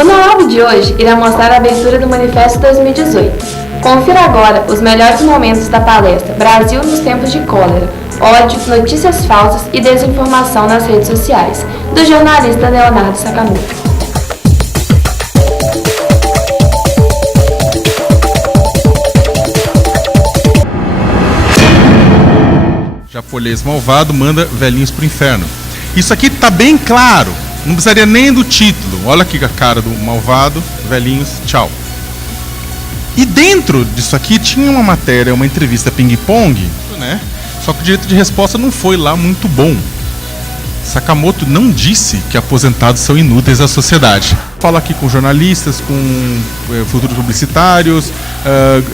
O Na Live de hoje irá mostrar a abertura do Manifesto 2018. Confira agora os melhores momentos da palestra Brasil nos tempos de cólera, ódio, notícias falsas e desinformação nas redes sociais, do jornalista Leonardo Sakamoto. Japonês malvado manda velhinhos pro inferno. Isso aqui tá bem claro. Não precisaria nem do título. Olha aqui a cara do malvado, velhinhos, tchau. E dentro disso aqui tinha uma matéria, uma entrevista ping-pong, né? Só que o direito de resposta não foi lá muito bom. Sakamoto não disse que aposentados são inúteis à sociedade. Falo aqui com jornalistas, com futuros publicitários,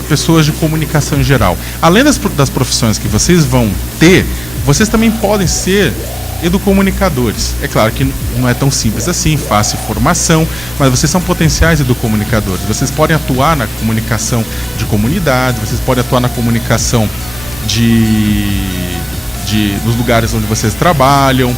pessoas de comunicação em geral. Além das profissões que vocês vão ter, vocês também podem ser educomunicadores. É claro que não é tão simples assim, fácil formação, mas vocês são potenciais educomunicadores. Vocês podem atuar na comunicação de comunidades, vocês podem atuar na comunicação nos lugares onde vocês trabalham.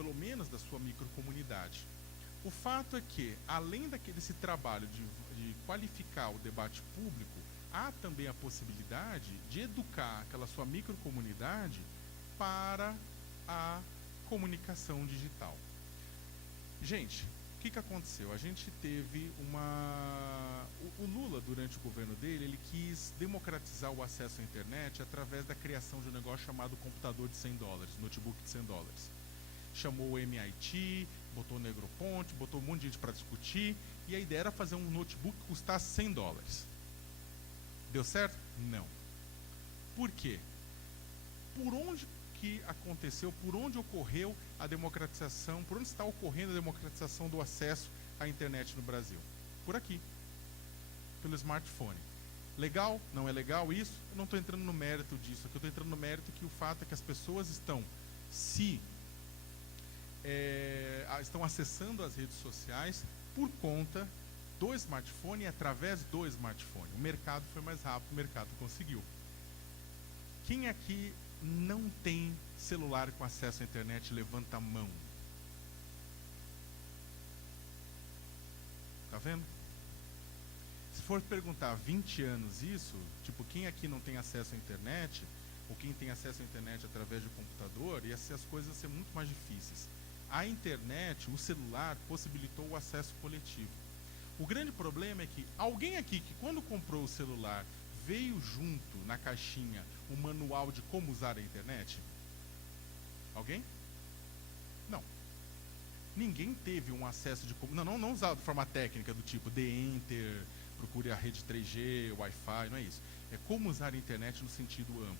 pelo menos da sua microcomunidade. O fato é que, além desse trabalho de qualificar o debate público, há também a possibilidade de educar aquela sua microcomunidade para a comunicação digital. Gente, o que aconteceu? A gente teve o Lula, durante o governo dele, ele quis democratizar o acesso à internet através da criação de um negócio chamado computador de $100, notebook de $100. Chamou o MIT, botou o Negroponte, botou um monte de gente para discutir, e a ideia era fazer um notebook que custasse $100. Deu certo? Não. Por quê? Por onde que aconteceu, por onde ocorreu a democratização, por onde está ocorrendo a democratização do acesso à internet no Brasil? Por aqui, pelo smartphone. Legal? Não é legal isso? Eu não estou entrando no mérito disso, aqui eu estou entrando no mérito que o fato é que as pessoas estão estão acessando as redes sociais por conta do smartphone e através do smartphone. O mercado foi mais rápido, o mercado conseguiu. Quem aqui não tem celular com acesso à internet, levanta a mão. Tá vendo? Se for perguntar 20 anos isso, tipo, quem aqui não tem acesso à internet, ou quem tem acesso à internet através de computador, e as coisas iam ser muito mais difíceis. A internet, o celular, possibilitou o acesso coletivo. O grande problema é que alguém aqui que quando comprou o celular veio junto na caixinha o manual de como usar a internet? Alguém? Não. Ninguém teve um acesso de como... Não usado de forma técnica do tipo dê enter, procure a rede 3G, Wi-Fi, não é isso. É como usar a internet no sentido amplo.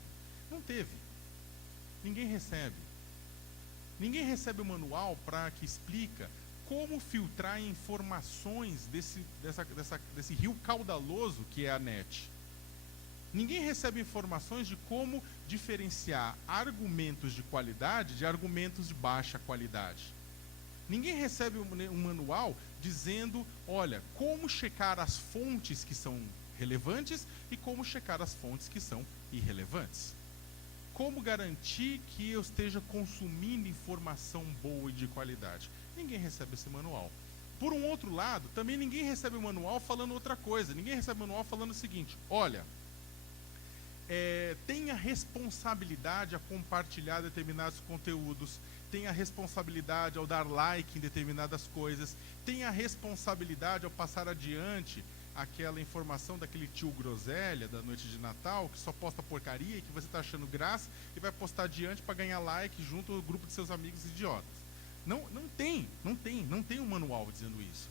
Não teve. Ninguém recebe. Ninguém recebe o manual que explica como filtrar informações desse rio caudaloso que é a net. Ninguém recebe informações de como diferenciar argumentos de qualidade de argumentos de baixa qualidade. Ninguém recebe um manual dizendo, olha, como checar as fontes que são relevantes e como checar as fontes que são irrelevantes. Como garantir que eu esteja consumindo informação boa e de qualidade? Ninguém recebe esse manual. Por um outro lado, também ninguém recebe o manual falando outra coisa. Ninguém recebe o manual falando o seguinte, olha, tenha responsabilidade a compartilhar determinados conteúdos, tenha responsabilidade ao dar like em determinadas coisas, tenha responsabilidade ao passar adiante aquela informação daquele tio groselha da noite de Natal, que só posta porcaria e que você está achando graça e vai postar adiante para ganhar like junto ao grupo de seus amigos idiotas. Não tem um manual dizendo isso.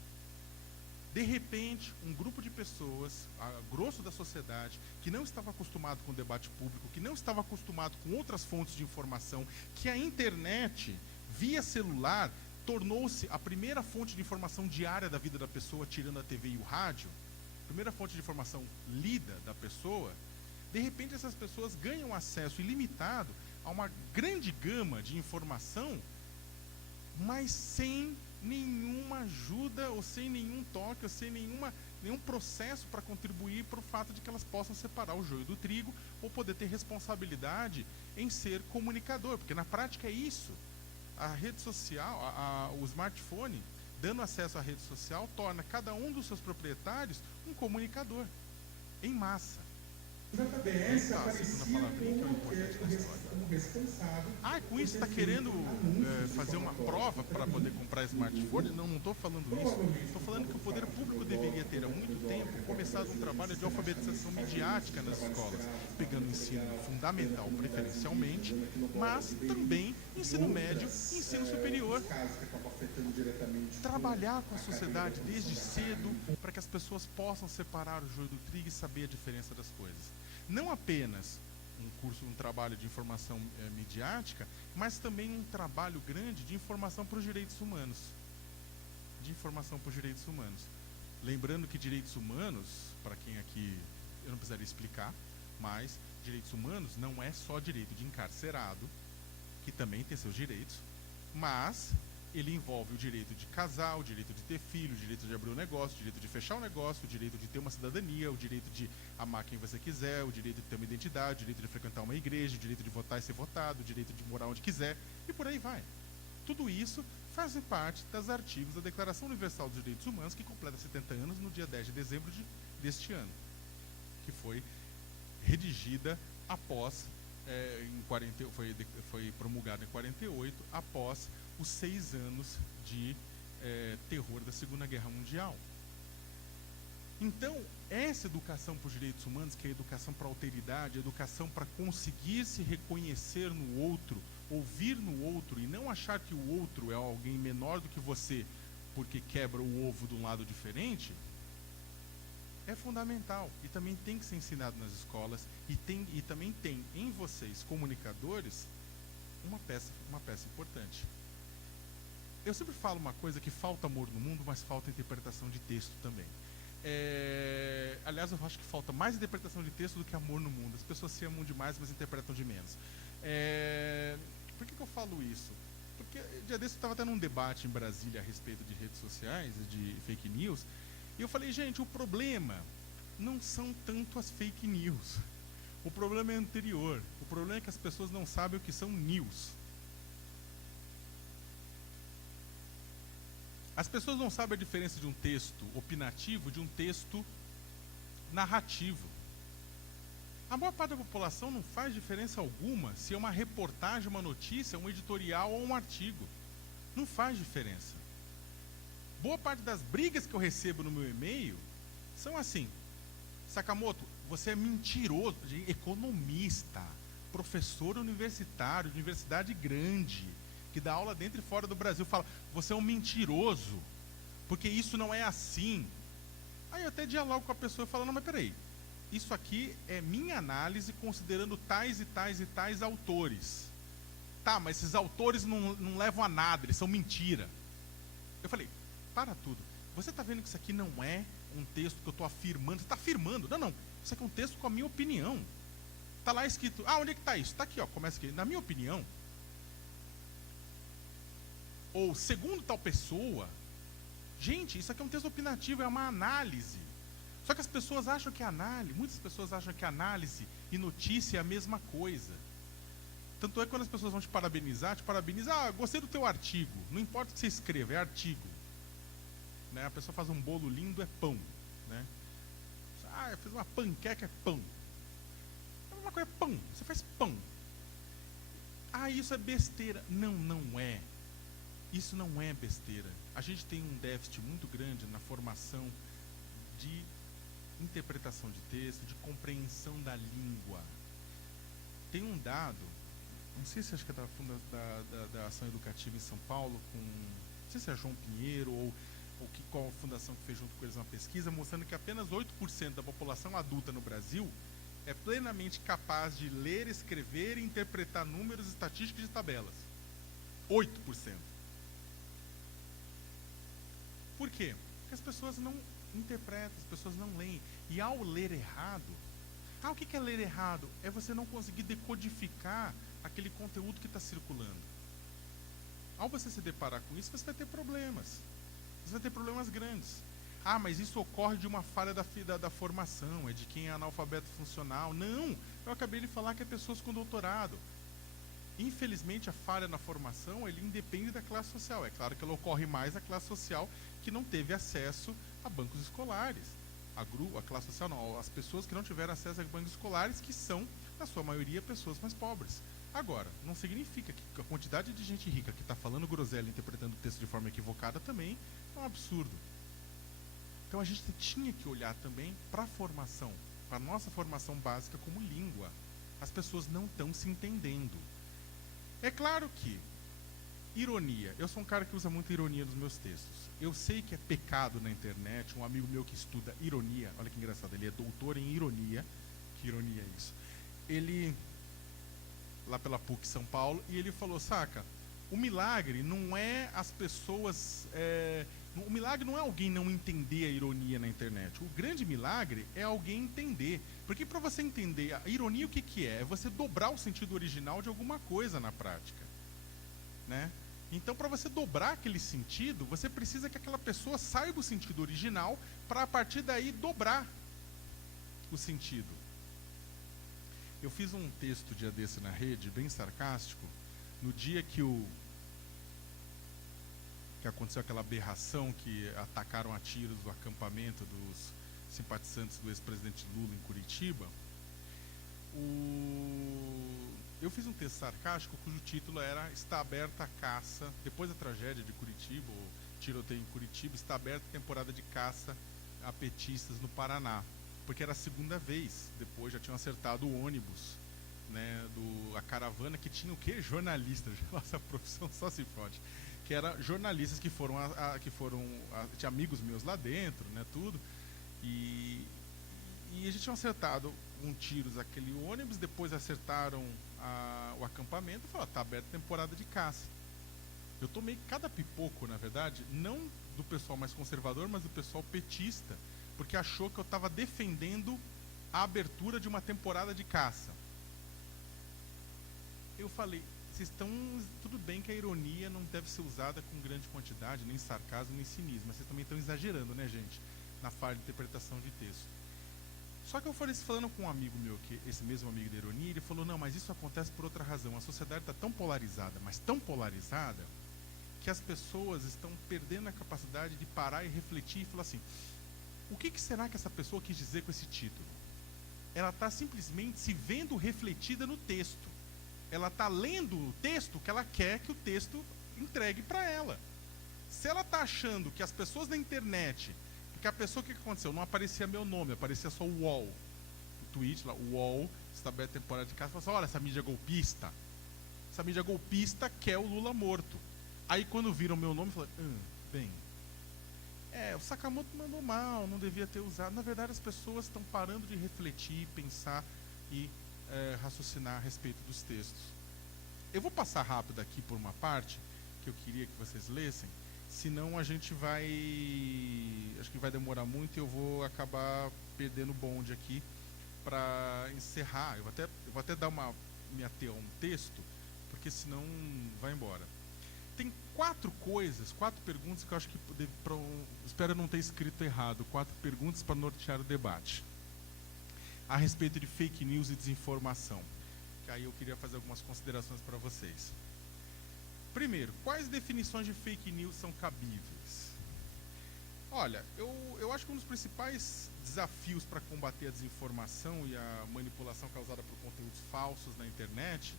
De repente, um grupo de pessoas, grosso da sociedade, que não estava acostumado com o debate público, que não estava acostumado com outras fontes de informação, que a internet, via celular, tornou-se a primeira fonte de informação diária da vida da pessoa, tirando a TV e o rádio, primeira fonte de informação lida da pessoa, de repente essas pessoas ganham acesso ilimitado a uma grande gama de informação, mas sem nenhuma ajuda, ou sem nenhum toque, ou sem nenhum processo para contribuir para o fato de que elas possam separar o joio do trigo, ou poder ter responsabilidade em ser comunicador, porque na prática é isso. A rede social, o smartphone, dando acesso à rede social, torna cada um dos seus proprietários um comunicador, em massa. O JBS aparecia como responsável. Com isso está querendo fazer uma prova para poder comprar smartphone? Não estou falando isso. Estou falando que o poder público deveria ter há muito tempo começado um trabalho de alfabetização midiática nas escolas, pegando ensino fundamental preferencialmente, mas também ensino médio e ensino superior. Trabalhar com a sociedade desde cedo para que as pessoas possam separar o joio do trigo e saber a diferença das coisas. Não apenas um trabalho de informação midiática, mas também um trabalho grande de informação para os direitos humanos. Lembrando que direitos humanos, para quem aqui eu não precisaria explicar, mas direitos humanos não é só direito de encarcerado, que também tem seus direitos, mas ele envolve o direito de casar, o direito de ter filho, o direito de abrir um negócio, o direito de fechar um negócio, o direito de ter uma cidadania, o direito de amar quem você quiser, o direito de ter uma identidade, o direito de frequentar uma igreja, o direito de votar e ser votado, o direito de morar onde quiser, e por aí vai. Tudo isso faz parte dos artigos da Declaração Universal dos Direitos Humanos, que completa 70 anos no dia 10 de dezembro deste ano, que foi redigida após, foi promulgada em 48, após os 6 anos de terror da Segunda Guerra Mundial. Então, essa educação para os direitos humanos, que é a educação para a alteridade, a educação para conseguir se reconhecer no outro, ouvir no outro e não achar que o outro é alguém menor do que você porque quebra o ovo de um lado diferente, é fundamental e também tem que ser ensinado nas escolas e também tem em vocês, comunicadores, uma peça importante. Eu sempre falo uma coisa, que falta amor no mundo, mas falta interpretação de texto também. Aliás, eu acho que falta mais interpretação de texto do que amor no mundo. As pessoas se amam demais, mas interpretam de menos. Por que eu falo isso? Porque dia desse eu estava tendo um debate em Brasília a respeito de redes sociais, de fake news, e eu falei, gente, o problema não são tanto as fake news. O problema é anterior. O problema é que as pessoas não sabem o que são news. As pessoas não sabem a diferença de um texto opinativo de um texto narrativo. A maior parte da população não faz diferença alguma se é uma reportagem, uma notícia, um editorial ou um artigo. Não faz diferença. Boa parte das brigas que eu recebo no meu e-mail são assim: Sakamoto, você é mentiroso, economista, professor universitário, de universidade grande, que dá aula dentro e fora do Brasil, fala, você é um mentiroso, porque isso não é assim. Aí eu até dialogo com a pessoa e falo, não, mas peraí, isso aqui é minha análise considerando tais e tais e tais autores. Tá, mas esses autores não levam a nada, eles são mentira. Eu falei, para tudo. Você está vendo que isso aqui não é um texto que eu estou afirmando? Você está afirmando? Não. Isso aqui é um texto com a minha opinião. Está lá escrito, onde é que está isso? Está aqui, ó, começa aqui, na minha opinião. Ou segundo tal pessoa. Gente, isso aqui é um texto opinativo, é uma análise. Só que as pessoas acham que muitas pessoas acham que análise e notícia é a mesma coisa. Tanto é que quando as pessoas vão te parabenizar, gostei do teu artigo. Não importa o que você escreva, é artigo. Né? A pessoa faz um bolo lindo, é pão. Né? Eu fiz uma panqueca, é pão. Uma coisa é pão, você faz pão. Isso é besteira. Não é. Isso não é besteira. A gente tem um déficit muito grande na formação de interpretação de texto, de compreensão da língua. Tem um dado, não sei se acho que é da Ação Educativa em São Paulo, não sei se é João Pinheiro ou qual a fundação que fez junto com eles uma pesquisa, mostrando que apenas 8% da população adulta no Brasil é plenamente capaz de ler, escrever e interpretar números, estatísticas e tabelas. 8%. Por quê? Porque as pessoas não interpretam, as pessoas não leem. E ao ler errado... o que é ler errado? É você não conseguir decodificar aquele conteúdo que está circulando. Ao você se deparar com isso, você vai ter problemas. Você vai ter problemas grandes. Mas isso ocorre de uma falha da formação, é de quem é analfabeto funcional. Não! Eu acabei de falar que é pessoas com doutorado. Infelizmente, a falha na formação, ele independe da classe social. É claro que ela ocorre mais na classe social que não teve acesso a bancos escolares. A classe social não, as pessoas que não tiveram acesso a bancos escolares, que são, na sua maioria, pessoas mais pobres. Agora, não significa que a quantidade de gente rica que está falando groselha, interpretando o texto de forma equivocada também é um absurdo. Então a gente tinha que olhar também para a formação, para a nossa formação básica como língua. As pessoas não estão se entendendo. É claro que, ironia, eu sou um cara que usa muita ironia nos meus textos. Eu sei que é pecado na internet, um amigo meu que estuda ironia, olha que engraçado, ele é doutor em ironia, que ironia é isso? Ele, lá pela PUC São Paulo, e ele falou, saca, o milagre não é as pessoas... o milagre não é alguém não entender a ironia na internet. O grande milagre é alguém entender. Porque para você entender a ironia, o que é? É você dobrar o sentido original de alguma coisa na prática. Né? Então, para você dobrar aquele sentido, você precisa que aquela pessoa saiba o sentido original para, a partir daí, dobrar o sentido. Eu fiz um texto dia desse na rede, bem sarcástico, no dia que o que aconteceu aquela aberração que atacaram a tiros o acampamento dos simpatizantes do ex-presidente Lula em Curitiba, eu fiz um texto sarcástico cujo título era "Está aberta a caça", depois da tragédia de Curitiba, o tiroteio em Curitiba, está aberta a temporada de caça a petistas no Paraná, porque era a segunda vez, depois já tinham acertado o ônibus, né, a caravana que tinha o quê? Jornalistas, nossa profissão só se fode, que eram jornalistas que foram, tinha amigos meus lá dentro, né, tudo, e a gente tinha acertado com tiros aquele ônibus, depois acertaram o acampamento e falaram, tá aberta a temporada de caça. Eu tomei cada pipoco, na verdade, não do pessoal mais conservador, mas do pessoal petista, porque achou que eu estava defendendo a abertura de uma temporada de caça. Eu falei, vocês estão... Tudo bem que a ironia não deve ser usada com grande quantidade, nem sarcasmo, nem cinismo, mas vocês também estão exagerando, né, gente? Na falha de interpretação de texto. Só que eu falei falando com um amigo meu, que esse mesmo amigo da ironia, ele falou, não, mas isso acontece por outra razão. A sociedade está tão polarizada, mas tão polarizada, que as pessoas estão perdendo a capacidade de parar e refletir e falar assim, o que será que essa pessoa quis dizer com esse título? Ela está simplesmente se vendo refletida no texto. Ela está lendo o texto que ela quer que o texto entregue para ela. Se ela está achando que as pessoas na internet... Porque a pessoa, o que aconteceu? Não aparecia meu nome, aparecia só o UOL. O tweet lá, o UOL, está aberta a temporada de caça, falou assim, olha essa mídia golpista. Essa mídia golpista quer o Lula morto. Aí quando viram meu nome, falaram, bem, o Sakamoto mandou mal, não devia ter usado. Na verdade, as pessoas estão parando de refletir, pensar e raciocinar a respeito dos textos. Eu vou passar rápido aqui por uma parte que eu queria que vocês lessem, senão a gente vai... Acho que vai demorar muito e eu vou acabar perdendo o bonde aqui para encerrar. Eu vou até me ater a um texto, porque senão vai embora. Tem 4 perguntas que eu acho que... espero não ter escrito errado. 4 perguntas para nortear o debate. A respeito de fake news e desinformação. Que aí eu queria fazer algumas considerações para vocês. Primeiro, quais definições de fake news são cabíveis? Olha, eu acho que um dos principais desafios para combater a desinformação e a manipulação causada por conteúdos falsos na internet,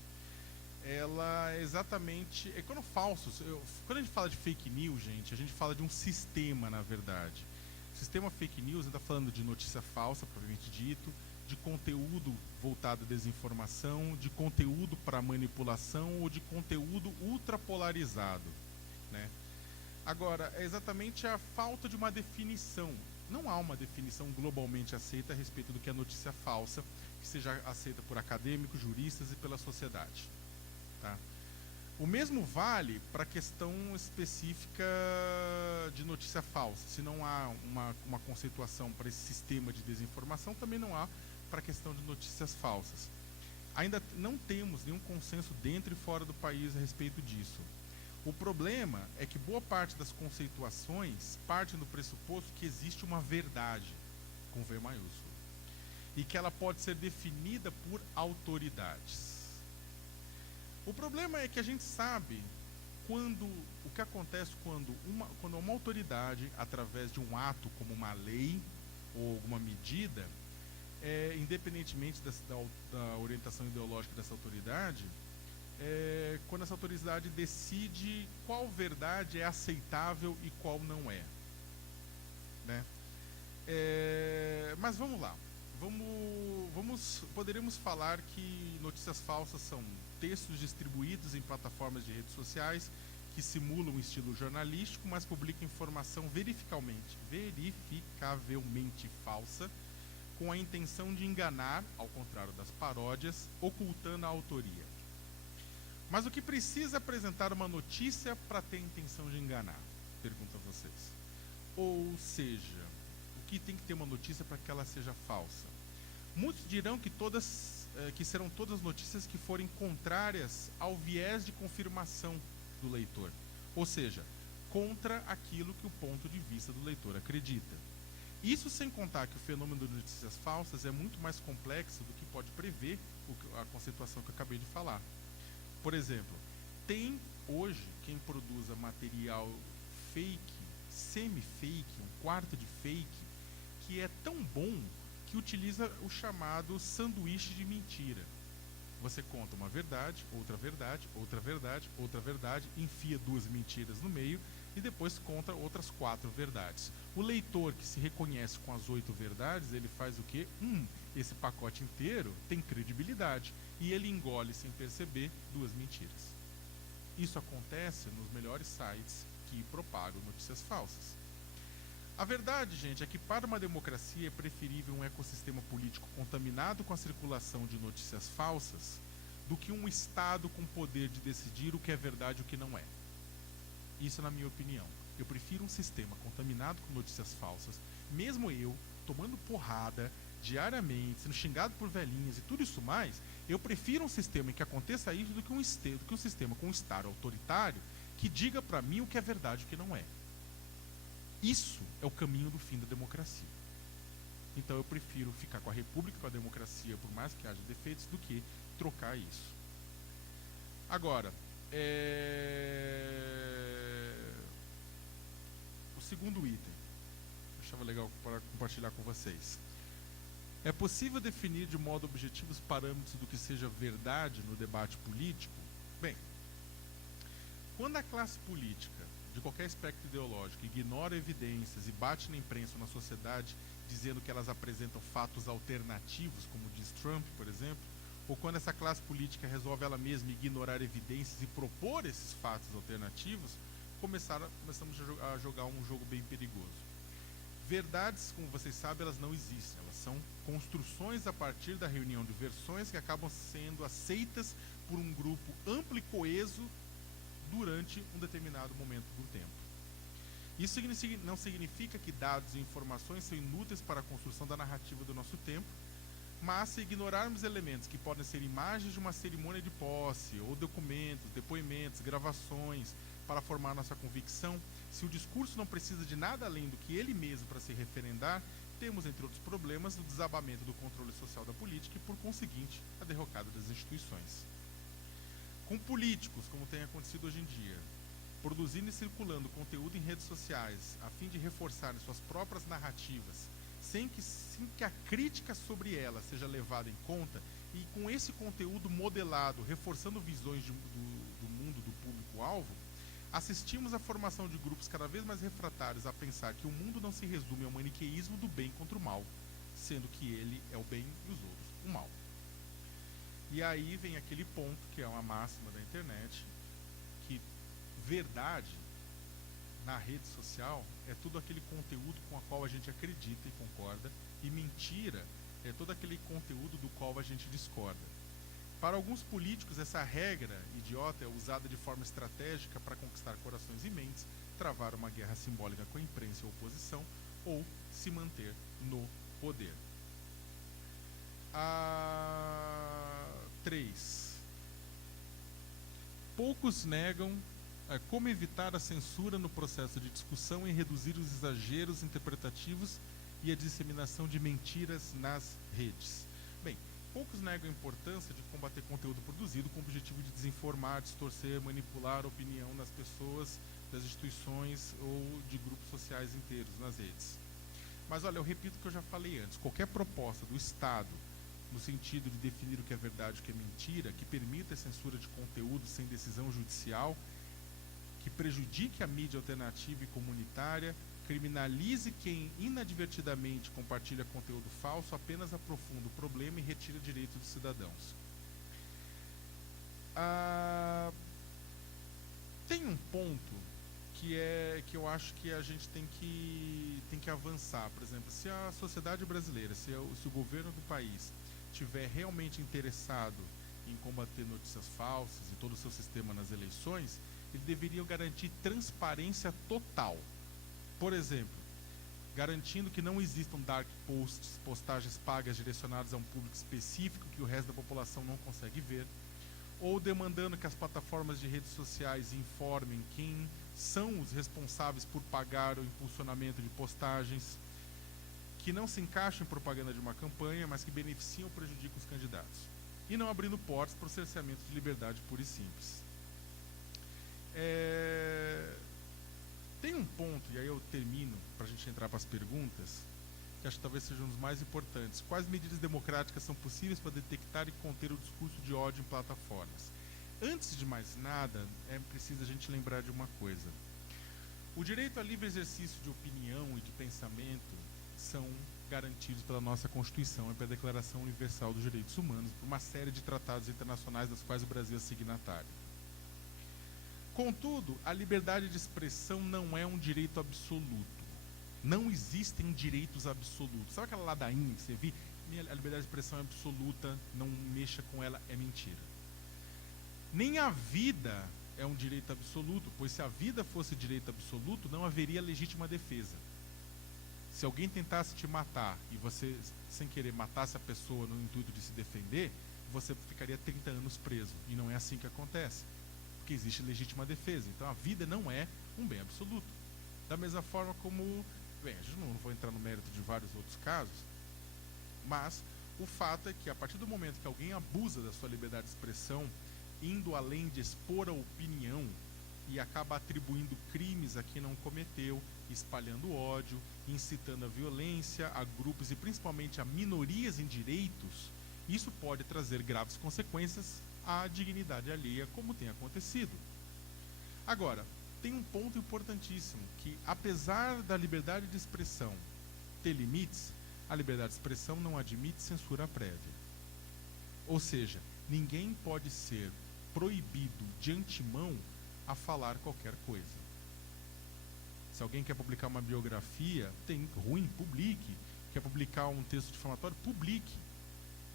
ela é exatamente... quando a gente fala de fake news, gente, a gente fala de um sistema, na verdade. O sistema fake news está falando de notícia falsa, propriamente dito, de conteúdo voltado à desinformação, de conteúdo para manipulação ou de conteúdo ultrapolarizado, né? Agora, é exatamente a falta de uma definição. Não há uma definição globalmente aceita a respeito do que é notícia falsa, que seja aceita por acadêmicos, juristas e pela sociedade, tá? O mesmo vale para a questão específica de notícia falsa. Se não há uma conceituação para esse sistema de desinformação, também não há para a questão de notícias falsas. Ainda não temos nenhum consenso dentro e fora do país a respeito disso. O problema é que boa parte das conceituações partem do pressuposto que existe uma verdade, com V maiúsculo, e que ela pode ser definida por autoridades. O problema é que a gente sabe o que acontece quando uma autoridade, através de um ato como uma lei ou alguma medida, independentemente da orientação ideológica dessa autoridade, quando essa autoridade decide qual verdade é aceitável e qual não é, né? Mas vamos lá. Poderíamos falar que notícias falsas são textos distribuídos em plataformas de redes sociais que simulam um estilo jornalístico, mas publicam informação verificavelmente falsa, com a intenção de enganar, ao contrário das paródias, ocultando a autoria. Mas o que precisa apresentar uma notícia para ter a intenção de enganar? Pergunto a vocês. Ou seja, o que tem que ter uma notícia para que ela seja falsa? Muitos dirão que serão todas notícias que forem contrárias ao viés de confirmação do leitor, ou seja, contra aquilo que o ponto de vista do leitor acredita. Isso sem contar que o fenômeno de notícias falsas é muito mais complexo do que pode prever a conceituação que eu acabei de falar. Por exemplo, tem hoje quem produza material fake, semi-fake, um quarto de fake, que é tão bom que utiliza o chamado sanduíche de mentira. Você conta uma verdade, outra verdade, outra verdade, outra verdade, enfia 2 mentiras no meio e depois conta outras 4 verdades. O leitor que se reconhece com as 8 verdades, ele faz o quê? Esse pacote inteiro tem credibilidade, e ele engole sem perceber 2 mentiras. Isso acontece nos melhores sites que propagam notícias falsas. A verdade, gente, é que para uma democracia é preferível um ecossistema político contaminado com a circulação de notícias falsas do que um Estado com poder de decidir o que é verdade e o que não é. Isso na minha opinião. Eu prefiro um sistema contaminado com notícias falsas, mesmo eu tomando porrada diariamente, sendo xingado por velhinhas e tudo isso mais. Eu prefiro um sistema em que aconteça isso do que um sistema com um Estado autoritário que diga para mim o que é verdade e o que não é. Isso é o caminho do fim da democracia. Então eu prefiro ficar com a república, com a democracia, por mais que haja defeitos, do que trocar isso. Agora, o segundo item, eu achava legal para compartilhar com vocês. É possível definir de modo objetivo os parâmetros do que seja verdade no debate político? Bem, quando a classe política, de qualquer espectro ideológico, ignora evidências e bate na imprensa ou na sociedade dizendo que elas apresentam fatos alternativos, como diz Trump, por exemplo, ou quando essa classe política resolve ela mesma ignorar evidências e propor esses fatos alternativos, começamos a jogar um jogo bem perigoso. Verdades, como vocês sabem, elas não existem, elas são construções a partir da reunião de versões que acabam sendo aceitas por um grupo amplo e coeso durante um determinado momento do tempo. Isso não significa que dados e informações são inúteis para a construção da narrativa do nosso tempo, mas se ignorarmos elementos que podem ser imagens de uma cerimônia de posse, ou documentos, depoimentos, gravações, para formar nossa convicção, se o discurso não precisa de nada além do que ele mesmo para se referendar, temos, entre outros problemas, o desabamento do controle social da política e, por conseguinte, a derrocada das instituições. Com políticos, como tem acontecido hoje em dia, produzindo e circulando conteúdo em redes sociais a fim de reforçarem suas próprias narrativas, sem que a crítica sobre elas seja levada em conta, e com esse conteúdo modelado, reforçando visões do mundo do público-alvo, assistimos à formação de grupos cada vez mais refratários a pensar que o mundo não se resume ao maniqueísmo do bem contra o mal, sendo que ele é o bem e os outros o mal. E aí vem aquele ponto, que é uma máxima da internet, que verdade na rede social é tudo aquele conteúdo com o qual a gente acredita e concorda, e mentira é todo aquele conteúdo do qual a gente discorda. Para alguns políticos, essa regra idiota é usada de forma estratégica para conquistar corações e mentes, travar uma guerra simbólica com a imprensa e a oposição, ou se manter no poder. 3. Poucos negam como evitar a censura no processo de discussão e reduzir os exageros interpretativos e a disseminação de mentiras nas redes. Bem, poucos negam a importância de combater conteúdo produzido com o objetivo de desinformar, distorcer, manipular a opinião das pessoas, das instituições ou de grupos sociais inteiros nas redes. Mas olha, eu repito o que eu já falei antes, qualquer proposta do Estado no sentido de definir o que é verdade e o que é mentira, que permita a censura de conteúdo sem decisão judicial, que prejudique a mídia alternativa e comunitária, criminalize quem inadvertidamente compartilha conteúdo falso, apenas aprofunda o problema e retira direitos dos cidadãos. Tem um ponto que eu acho que a gente tem que avançar. Por exemplo, se a sociedade brasileira, se o governo do país estiver realmente interessado em combater notícias falsas e todo o seu sistema nas eleições, ele deveria garantir transparência total. Por exemplo, garantindo que não existam dark posts, postagens pagas direcionadas a um público específico que o resto da população não consegue ver, ou demandando que as plataformas de redes sociais informem quem são os responsáveis por pagar o impulsionamento de postagens que não se encaixam em propaganda de uma campanha, mas que beneficiam ou prejudicam os candidatos, e não abrindo portas para o cerceamento de liberdade pura e simples. Tem um ponto, e aí eu termino para a gente entrar para as perguntas, que acho que talvez seja um dos mais importantes. Quais medidas democráticas são possíveis para detectar e conter o discurso de ódio em plataformas? Antes de mais nada, é preciso a gente lembrar de uma coisa. O direito a livre exercício de opinião e de pensamento são garantidos pela nossa Constituição e pela Declaração Universal dos Direitos Humanos, por uma série de tratados internacionais das quais o Brasil é signatário. Contudo, a liberdade de expressão não é um direito absoluto. Não existem direitos absolutos. Sabe aquela ladainha que você viu? A liberdade de expressão é absoluta, não mexa com ela, é mentira. Nem a vida é um direito absoluto, pois se a vida fosse direito absoluto, não haveria legítima defesa. Se alguém tentasse te matar e você, sem querer, matasse a pessoa no intuito de se defender, você ficaria 30 anos preso. E não é assim que acontece, porque existe legítima defesa. Então a vida não é um bem absoluto. Da mesma forma como... Bem, a gente não vou entrar no mérito de vários outros casos, mas o fato é que a partir do momento que alguém abusa da sua liberdade de expressão, indo além de expor a opinião e acaba atribuindo crimes a quem não cometeu, espalhando ódio, incitando a violência a grupos e principalmente a minorias em direitos, isso pode trazer graves consequências à dignidade alheia, como tem acontecido. Agora, tem um ponto importantíssimo, que apesar da liberdade de expressão ter limites, a liberdade de expressão não admite censura prévia. Ou seja, ninguém pode ser proibido de antemão a falar qualquer coisa. Se alguém quer publicar uma biografia, tem ruim, publique. Quer publicar um texto difamatório, publique.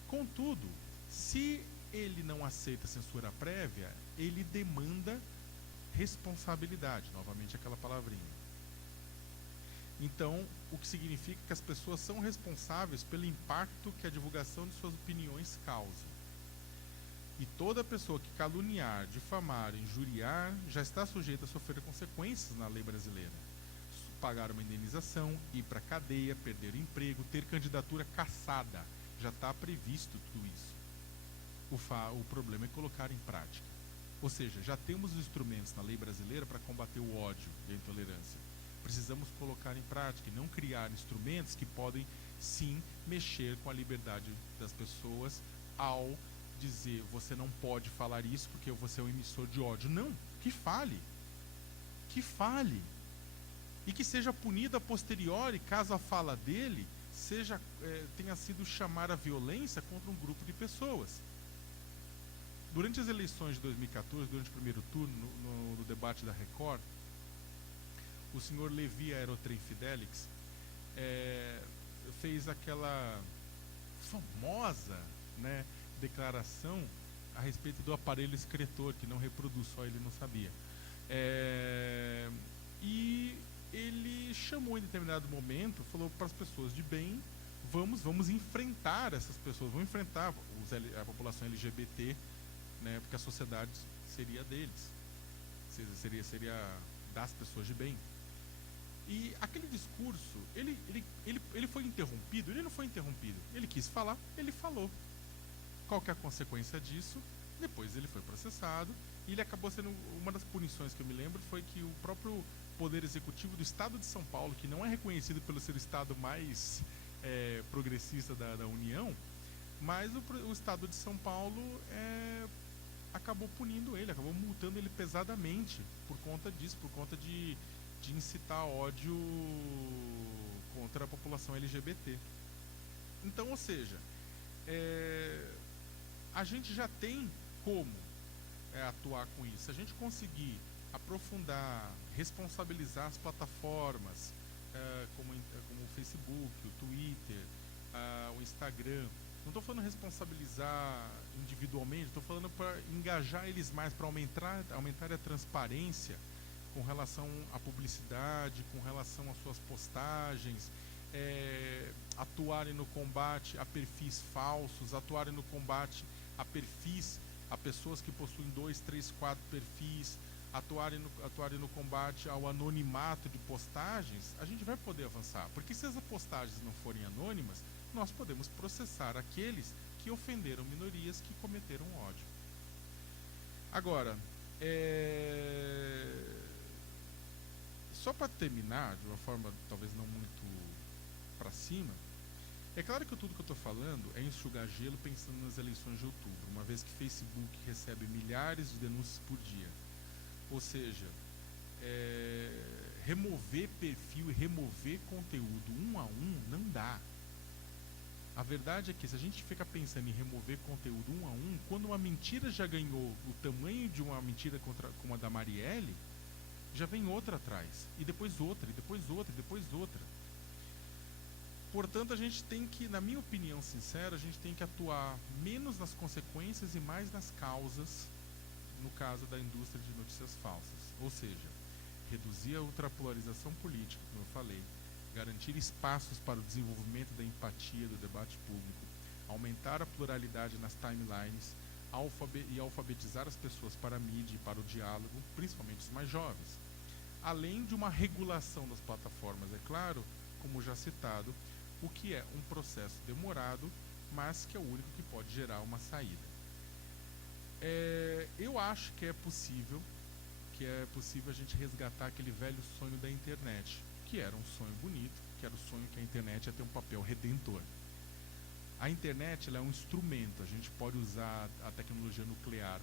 Contudo, se ele não aceita censura prévia, ele demanda responsabilidade, novamente aquela palavrinha. Então, o que significa que as pessoas são responsáveis pelo impacto que a divulgação de suas opiniões causa. E toda pessoa que caluniar, difamar, injuriar, já está sujeita a sofrer consequências na lei brasileira. Pagar uma indenização, ir para a cadeia, perder o emprego, ter candidatura cassada. Já está previsto tudo isso. O problema é colocar em prática. Ou seja, já temos os instrumentos na lei brasileira para combater o ódio e a intolerância. Precisamos colocar em prática e não criar instrumentos que podem, sim, mexer com a liberdade das pessoas ao dizer, você não pode falar isso porque você é um emissor de ódio. Não, que fale. Que fale. E que seja punido a posteriori, caso a fala dele tenha sido chamar a violência contra um grupo de pessoas. Durante as eleições de 2014, durante o primeiro turno, no debate da Record, o senhor Levi Aerotrem Fidelix fez aquela famosa, né, declaração a respeito do aparelho excretor, que não reproduz, só ele não sabia. E ele chamou em determinado momento, falou para as pessoas de bem, vamos enfrentar essas pessoas, vamos enfrentar a população LGBT, né, porque a sociedade seria deles, seria das pessoas de bem. E aquele discurso, ele foi interrompido? Ele não foi interrompido. Ele quis falar, ele falou. Qual que é a consequência disso? Depois ele foi processado e ele acabou sendo... Uma das punições que eu me lembro foi que o próprio Poder Executivo do Estado de São Paulo, que não é reconhecido pelo ser o estado mais progressista da União, mas o Estado de São Paulo acabou punindo ele, acabou multando ele pesadamente por conta disso, por conta de incitar ódio contra a população LGBT. Então, ou seja, a gente já tem como atuar com isso. Se a gente conseguir aprofundar, responsabilizar as plataformas, como o Facebook, o Twitter, o Instagram. Não estou falando responsabilizar individualmente, estou falando para engajar eles mais, para aumentar a transparência com relação à publicidade, com relação às suas postagens, atuarem no combate a perfis falsos, atuarem no combate a pessoas que possuem 2, 3, 4 perfis, atuarem no combate ao anonimato de postagens. A gente vai poder avançar, porque se as postagens não forem anônimas, nós podemos processar aqueles que ofenderam minorias, que cometeram ódio. Agora, só para terminar, de uma forma talvez não muito para cima, é claro que tudo que eu estou falando é enxugar gelo pensando nas eleições de outubro, uma vez que Facebook recebe milhares de denúncias por dia. Ou seja, remover perfil e remover conteúdo um a um não dá. A verdade é que se a gente fica pensando em remover conteúdo um a um, quando uma mentira já ganhou o tamanho de uma mentira como a da Marielle, já vem outra atrás, e depois outra, e depois outra, e depois outra. Portanto, a gente tem que, na minha opinião sincera, a gente tem que atuar menos nas consequências e mais nas causas, no caso da indústria de notícias falsas. Ou seja, reduzir a ultrapolarização política, como eu falei, garantir espaços para o desenvolvimento da empatia do debate público, aumentar a pluralidade nas timelines e alfabetizar as pessoas para a mídia e para o diálogo, principalmente os mais jovens. Além de uma regulação das plataformas, é claro, como já citado, o que é um processo demorado, mas que é o único que pode gerar uma saída. Eu acho que é possível a gente resgatar aquele velho sonho da internet, que era um sonho bonito, que era o sonho que a internet ia ter um papel redentor. A internet ela é um instrumento, a gente pode usar a tecnologia nuclear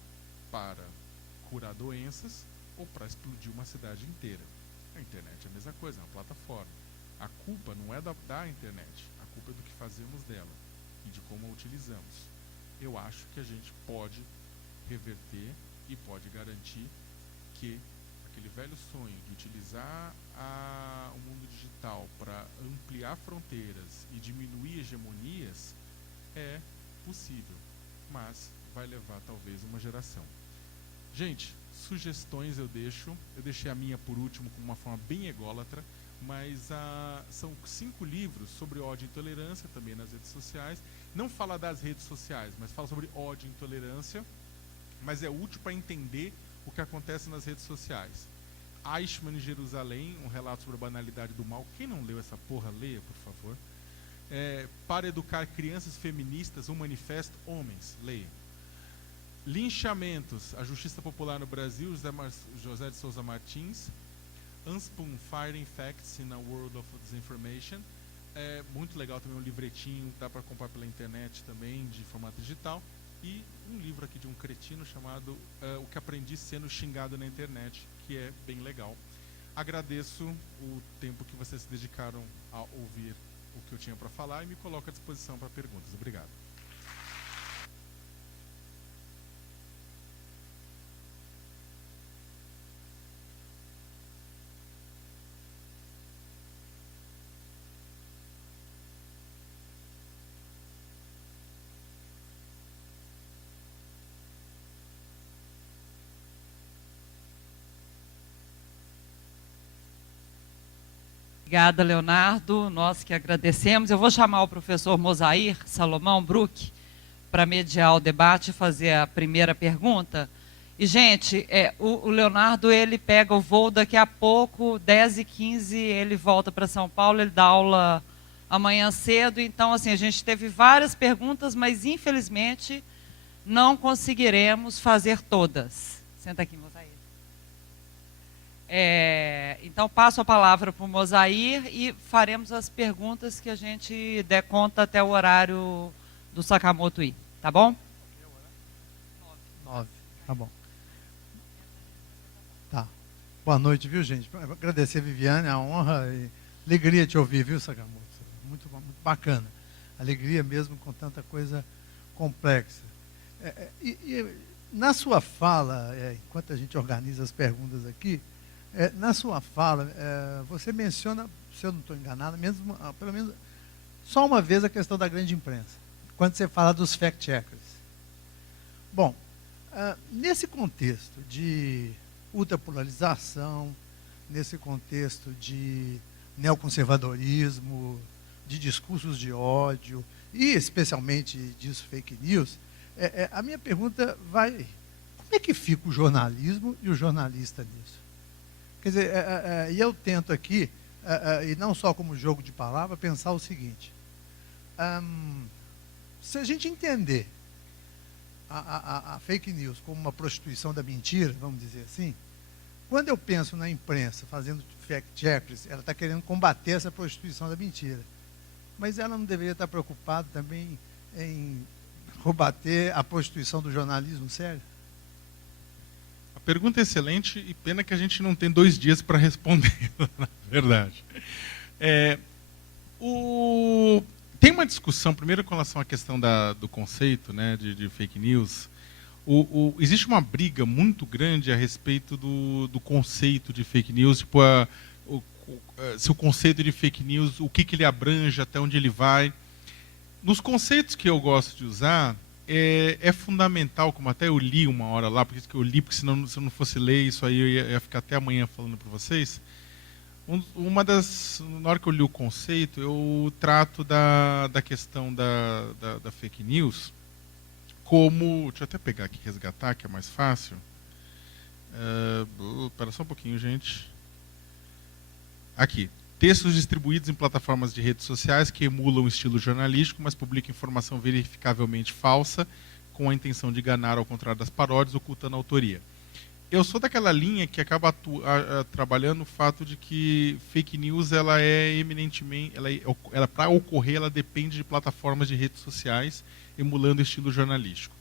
para curar doenças ou para explodir uma cidade inteira. A internet é a mesma coisa, é uma plataforma. A culpa não é da internet, a culpa é do que fazemos dela e de como a utilizamos. Eu acho que a gente pode reverter e pode garantir que aquele velho sonho de utilizar o mundo digital para ampliar fronteiras e diminuir hegemonias é possível, mas vai levar talvez uma geração. Gente, sugestões eu deixei a minha por último com uma forma bem ególatra, mas são 5 livros sobre ódio e intolerância também nas redes sociais. Não fala das redes sociais, mas fala sobre ódio e intolerância, mas é útil para entender o que acontece nas redes sociais. Eichmann em Jerusalém, um relato sobre a banalidade do mal. Quem não leu essa porra, leia, por favor. Para educar crianças feministas, um manifesto, homens, leiam. Linchamentos, a justiça popular no Brasil, José de Souza Martins. Unspoon, Firing Facts in a World of Disinformation. Muito legal também, um livretinho, dá para comprar pela internet também, de formato digital. E um livro aqui de um cretino chamado O que Aprendi Sendo Xingado na Internet, que é bem legal. Agradeço o tempo que vocês se dedicaram a ouvir o que eu tinha para falar e me coloco à disposição para perguntas. Obrigado. Obrigada, Leonardo. Nós que agradecemos. Eu vou chamar o professor Mosair Salomão Bruck para mediar o debate e fazer a primeira pergunta. E, gente, o Leonardo ele pega o voo daqui a pouco, 10h15, ele volta para São Paulo, ele dá aula amanhã cedo. Então, assim, a gente teve várias perguntas, mas, infelizmente, não conseguiremos fazer todas. Senta aqui, Mosair. Então, passo a palavra para o Mosair e faremos as perguntas que a gente der conta até o horário do Sakamoto ir. Tá bom? 9. Tá bom. Tá. Boa noite, viu, gente? Agradecer a Viviane, a honra e alegria te ouvir, viu, Sakamoto? Muito bacana. Alegria mesmo com tanta coisa complexa. Na sua fala, enquanto a gente organiza as perguntas aqui, na sua fala, você menciona, se eu não estou enganado, pelo menos só uma vez a questão da grande imprensa, quando você fala dos fact-checkers. Bom, nesse contexto de ultrapolarização, nesse contexto de neoconservadorismo, de discursos de ódio, e especialmente disso fake news, a minha pergunta vai, como é que fica o jornalismo e o jornalista nisso? Quer dizer, e eu tento aqui, e não só como jogo de palavra, pensar o seguinte. Se a gente entender a fake news como uma prostituição da mentira, vamos dizer assim, Quando eu penso na imprensa fazendo fact-checkers, ela está querendo combater essa prostituição da mentira. Mas ela não deveria estar preocupada também em combater a prostituição do jornalismo sério? A pergunta é excelente e pena que a gente não tem 2 dias para responder, na verdade. Tem uma discussão, primeiro com relação à questão do conceito, né, de fake news. Existe uma briga muito grande a respeito do conceito de fake news, tipo, se o conceito de fake news, o que ele abrange, até onde ele vai. Nos conceitos que eu gosto de usar, é fundamental, como até eu li uma hora lá, por isso que eu li, porque senão, se eu não fosse ler isso aí, eu ia ficar até amanhã falando para vocês. Na hora que eu li o conceito, eu trato da questão da fake news como... Deixa eu até pegar aqui, resgatar, que é mais fácil. Espera só um pouquinho, gente. Aqui. Textos distribuídos em plataformas de redes sociais que emulam o estilo jornalístico, mas publicam informação verificavelmente falsa, com a intenção de enganar, ao contrário das paródias, ocultando a autoria. Eu sou daquela linha que acaba trabalhando o fato de que fake news, ela é eminentemente, ela para ocorrer, ela depende de plataformas de redes sociais emulando o estilo jornalístico.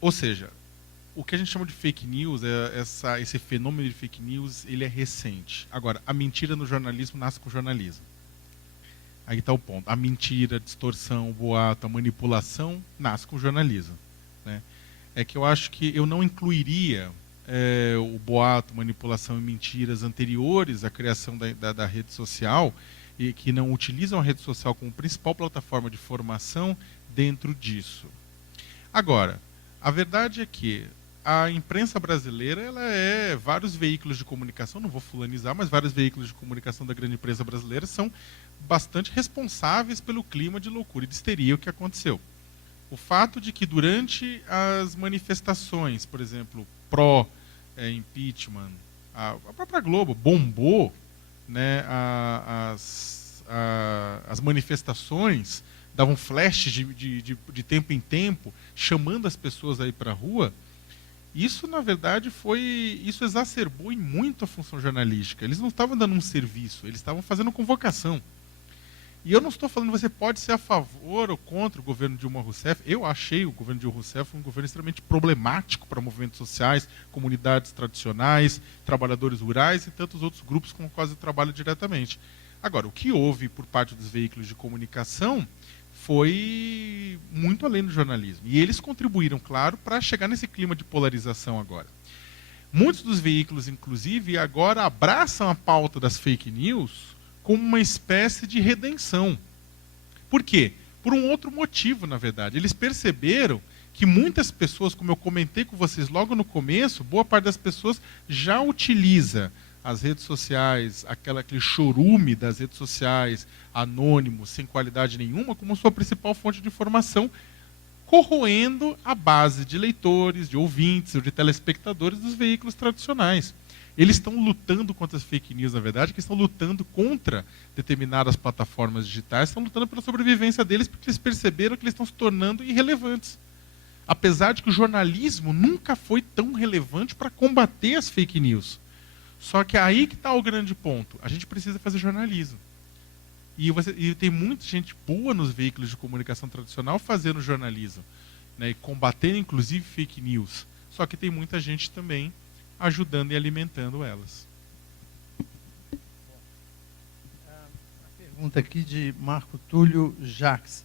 Ou seja, o que a gente chama de fake news, esse fenômeno de fake news, ele é recente. Agora, a mentira no jornalismo nasce com o jornalismo. Aí está o ponto. A mentira, a distorção, o boato, a manipulação nasce com o jornalismo, né? É que eu acho que eu não incluiria o boato, manipulação e mentiras anteriores à criação da rede social e que não utilizam a rede social como principal plataforma de formação dentro disso. Agora, a verdade é que a imprensa brasileira, ela é vários veículos de comunicação, não vou fulanizar, mas vários veículos de comunicação da grande imprensa brasileira são bastante responsáveis pelo clima de loucura e de histeria que aconteceu. O fato de que durante as manifestações, por exemplo, pró-impeachment, a própria Globo bombou, né, as manifestações, davam flashes de tempo em tempo, chamando as pessoas aí para a rua. Isso, na verdade, isso exacerbou em muito a função jornalística. Eles não estavam dando um serviço, eles estavam fazendo convocação. E eu não estou falando que você pode ser a favor ou contra o governo Dilma Rousseff. Eu achei o governo Dilma Rousseff um governo extremamente problemático para movimentos sociais, comunidades tradicionais, trabalhadores rurais e tantos outros grupos com os quais eu trabalho diretamente. Agora, o que houve por parte dos veículos de comunicação foi muito além do jornalismo. E eles contribuíram, claro, para chegar nesse clima de polarização agora. Muitos dos veículos, inclusive, agora abraçam a pauta das fake news como uma espécie de redenção. Por quê? Por um outro motivo, na verdade. Eles perceberam que muitas pessoas, como eu comentei com vocês logo no começo, boa parte das pessoas já utiliza as redes sociais, aquele chorume das redes sociais, anônimo, sem qualidade nenhuma, como sua principal fonte de informação, corroendo a base de leitores, de ouvintes ou de telespectadores dos veículos tradicionais. Eles estão lutando contra as fake news, na verdade, que estão lutando contra determinadas plataformas digitais, estão lutando pela sobrevivência deles, porque eles perceberam que eles estão se tornando irrelevantes. Apesar de que o jornalismo nunca foi tão relevante para combater as fake news. Só que aí que está o grande ponto. A gente precisa fazer jornalismo. E tem muita gente boa nos veículos de comunicação tradicional fazendo jornalismo, né, e combatendo, inclusive, fake news. Só que tem muita gente também ajudando e alimentando elas. Uma pergunta aqui de Marco Túlio Jacques.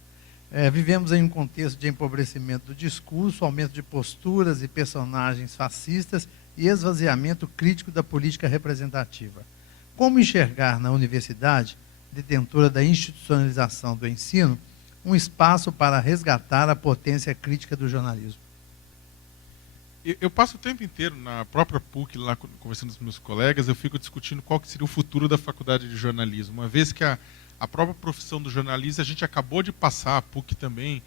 Vivemos em um contexto de empobrecimento do discurso, aumento de posturas e personagens fascistas e esvaziamento crítico da política representativa. Como enxergar na universidade, detentora da institucionalização do ensino, um espaço para resgatar a potência crítica do jornalismo? Eu passo o tempo inteiro na própria PUC, lá conversando com os meus colegas, eu fico discutindo qual que seria o futuro da faculdade de jornalismo. Uma vez que a própria profissão do jornalista, a gente acabou de passar, a PUC também,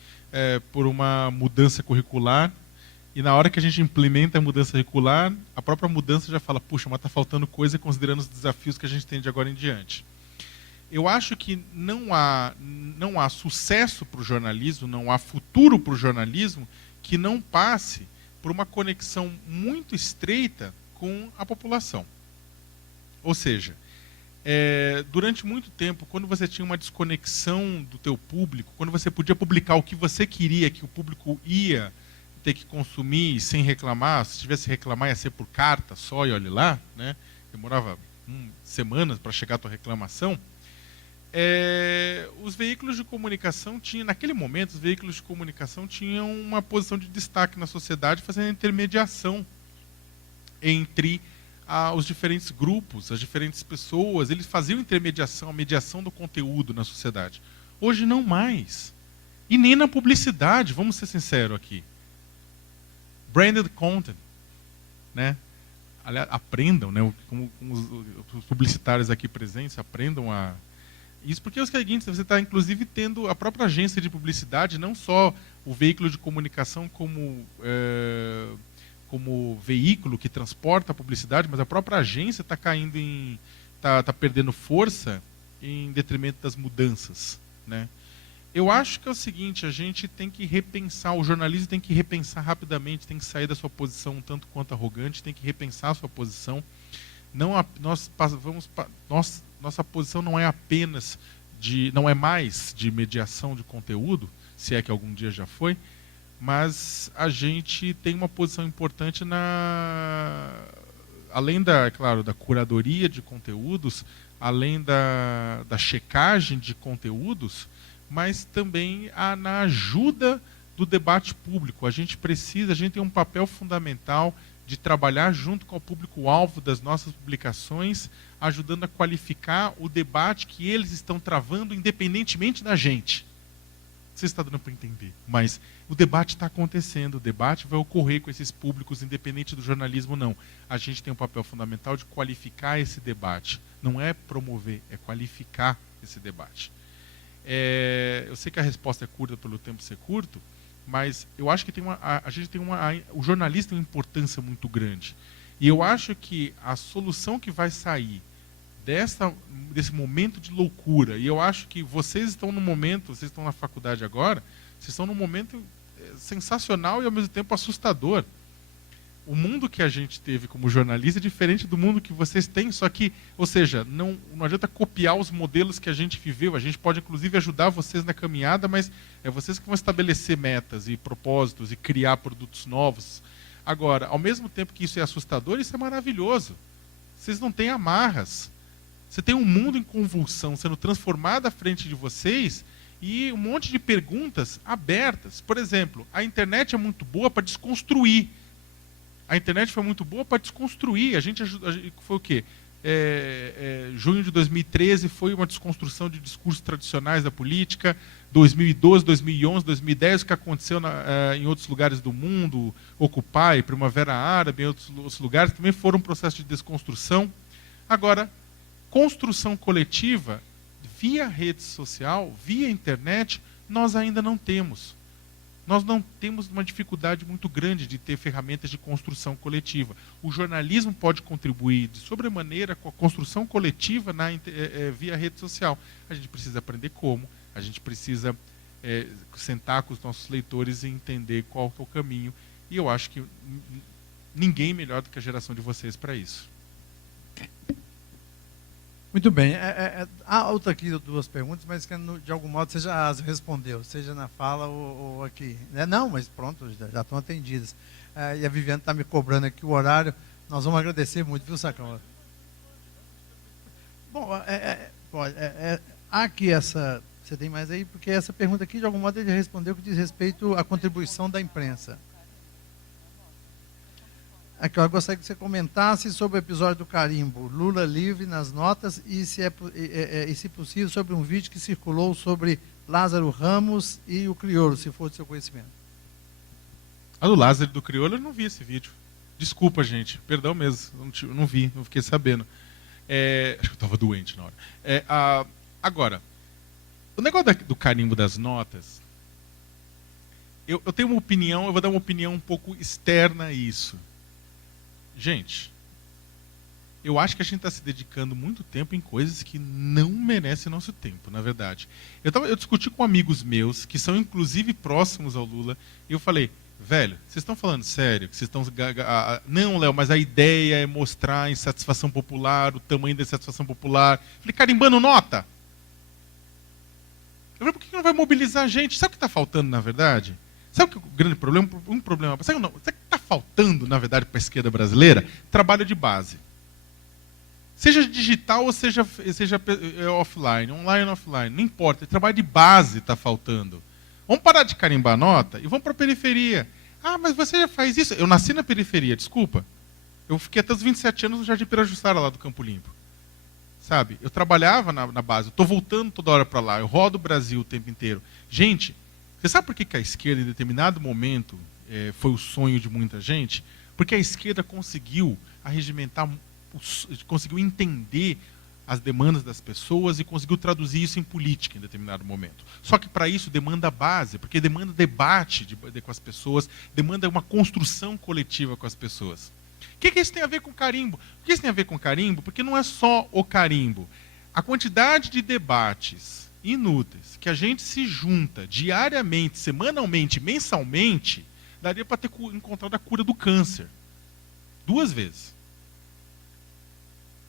por uma mudança curricular, e na hora que a gente implementa a mudança curricular, a própria mudança já fala, puxa, mas está faltando coisa considerando os desafios que a gente tem de agora em diante. Eu acho que não há sucesso para o jornalismo, não há futuro para o jornalismo que não passe por uma conexão muito estreita com a população. Ou seja, durante muito tempo, quando você tinha uma desconexão do teu público, quando você podia publicar o que você queria que o público ia ter que consumir sem reclamar, se tivesse que reclamar ia ser por carta só e olhe lá, né? Demorava semanas para chegar a tua reclamação. Os veículos de comunicação tinham, naquele momento, os veículos de comunicação tinham uma posição de destaque na sociedade, fazendo intermediação entre os diferentes grupos, as diferentes pessoas. Eles faziam intermediação, a mediação do conteúdo na sociedade. Hoje não mais. E nem na publicidade, vamos ser sinceros aqui. Branded content, né? Aliás, aprendam, né? Como os publicitários aqui presentes aprendam a... Isso porque é o seguinte, você está inclusive tendo a própria agência de publicidade, não só o veículo de comunicação como veículo que transporta a publicidade, mas a própria agência está caindo está perdendo força em detrimento das mudanças, né? Eu acho que é o seguinte, a gente tem que repensar, o jornalismo tem que repensar rapidamente, tem que sair da sua posição um tanto quanto arrogante, tem que repensar a sua posição. Nossa posição não é apenas não é mais de mediação de conteúdo, se é que algum dia já foi, mas a gente tem uma posição importante além claro, da curadoria de conteúdos, além da checagem de conteúdos, mas também na ajuda do debate público. A gente tem um papel fundamental de trabalhar junto com o público-alvo das nossas publicações, ajudando a qualificar o debate que eles estão travando, independentemente da gente. Você está dando para entender, mas o debate está acontecendo, o debate vai ocorrer com esses públicos, independente do jornalismo, não. A gente tem um papel fundamental de qualificar esse debate. Não é promover, é qualificar esse debate. Eu sei que a resposta é curta pelo tempo ser curto, mas eu acho que o jornalista tem uma importância muito grande. E eu acho que a solução que vai sair desse momento de loucura, e eu acho que vocês estão vocês estão na faculdade agora, vocês estão num momento sensacional e ao mesmo tempo assustador. O mundo que a gente teve como jornalista é diferente do mundo que vocês têm, só que, ou seja, não adianta copiar os modelos que a gente viveu, a gente pode inclusive ajudar vocês na caminhada, mas é vocês que vão estabelecer metas e propósitos e criar produtos novos. Agora, ao mesmo tempo que isso é assustador, isso é maravilhoso. Vocês não têm amarras. Você tem um mundo em convulsão sendo transformado à frente de vocês e um monte de perguntas abertas. Por exemplo, a internet é muito boa para desconstruir. A internet foi muito boa para desconstruir. Foi o quê? Junho de 2013 foi uma desconstrução de discursos tradicionais da política. 2012, 2011, 2010, o que aconteceu em outros lugares do mundo, Occupy, Primavera Árabe, em outros lugares, também foram um processo de desconstrução. Agora, construção coletiva, via rede social, via internet, nós ainda não temos. Nós não temos uma dificuldade muito grande de ter ferramentas de construção coletiva. O jornalismo pode contribuir de sobremaneira com a construção coletiva via rede social. A gente precisa aprender como, a gente precisa sentar com os nossos leitores e entender qual é o caminho. E eu acho que ninguém melhor do que a geração de vocês para isso. Muito bem. Há outra aqui, duas perguntas, mas que de algum modo você já as respondeu, seja na fala ou aqui. Não, mas pronto, já estão atendidas. E a Viviane está me cobrando aqui o horário. Nós vamos agradecer muito, viu, Sacão? Bom, há aqui essa... Você tem mais aí? Porque essa pergunta aqui, de algum modo, ele respondeu que diz respeito à contribuição da imprensa. Aqui, eu gostaria que você comentasse sobre o episódio do carimbo, Lula livre nas notas, e se possível, sobre um vídeo que circulou sobre Lázaro Ramos e o Criolo, se for do seu conhecimento. Do Lázaro e do Criolo, eu não vi esse vídeo. Desculpa, gente, perdão mesmo, eu não vi, não fiquei sabendo. Acho que eu estava doente na hora. Agora, o negócio do carimbo das notas, eu tenho uma opinião, eu vou dar uma opinião um pouco externa a isso. Gente, eu acho que a gente está se dedicando muito tempo em coisas que não merecem nosso tempo, na verdade. Eu discuti com amigos meus, que são inclusive próximos ao Lula, e eu falei, velho, vocês estão falando sério? Que vocês estão... Não, Léo, mas a ideia é mostrar a insatisfação popular, o tamanho da insatisfação popular. Falei, carimbando nota. Eu falei, por que não vai mobilizar a gente? Sabe o que está faltando, na verdade? Sabe o que é o grande problema? Um problema. Sabe o que está faltando, na verdade, para a esquerda brasileira? Trabalho de base. Seja digital ou seja offline, online ou offline, não importa. Trabalho de base está faltando. Vamos parar de carimbar nota e vamos para a periferia. Ah, mas você já faz isso? Eu nasci na periferia, desculpa. Eu fiquei até os 27 anos no Jardim Pirajussara, lá do Campo Limpo. Sabe? Eu trabalhava na base, eu estou voltando toda hora para lá, eu rodo o Brasil o tempo inteiro. Gente, você sabe por que a esquerda, em determinado momento, foi o sonho de muita gente? Porque a esquerda conseguiu arregimentar, conseguiu entender as demandas das pessoas e conseguiu traduzir isso em política em determinado momento. Só que para isso demanda base, porque demanda debate com as pessoas, demanda uma construção coletiva com as pessoas. O que isso tem a ver com carimbo? Por que isso tem a ver com carimbo? Porque não é só o carimbo. A quantidade de debates inúteis que a gente se junta diariamente, semanalmente, mensalmente, daria para ter encontrado a cura do câncer. 2 vezes.